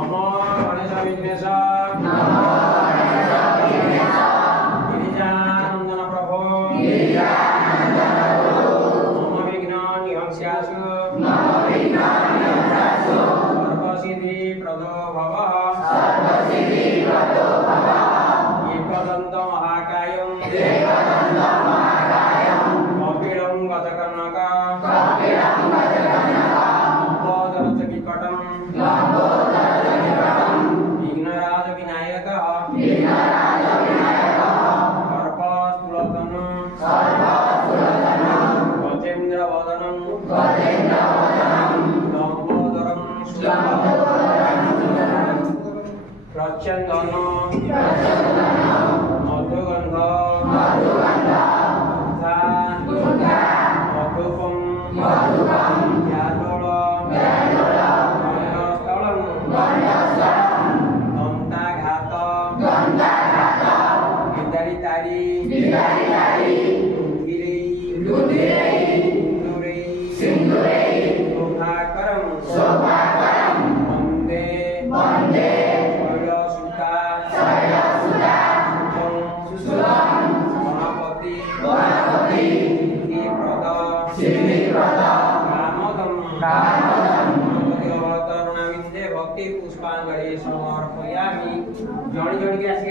नमो गणेश विघ्नेश गिरिजानंदन प्रभो मम विघ्न निहंस्यासु सर्वसिद्धि प्रदो भव एकदन्त महाकायं कपिलं गजकर्णकं लम्बोदरचकिकटं विघ्नराज विनायकः सर्पस्थूलतनुं गजेन्द्रवदनं लम्बोदरं प्रचन्दनं मधुगन्ध मधुपं यादोळ दंताघात गिदारी सिंदूरई शोभाकरं वन्दे शैलसुता गणपति सिद्धिप्रद कामदं भक्ति पुष्पांजलि समर्पयामि। जणी जणी के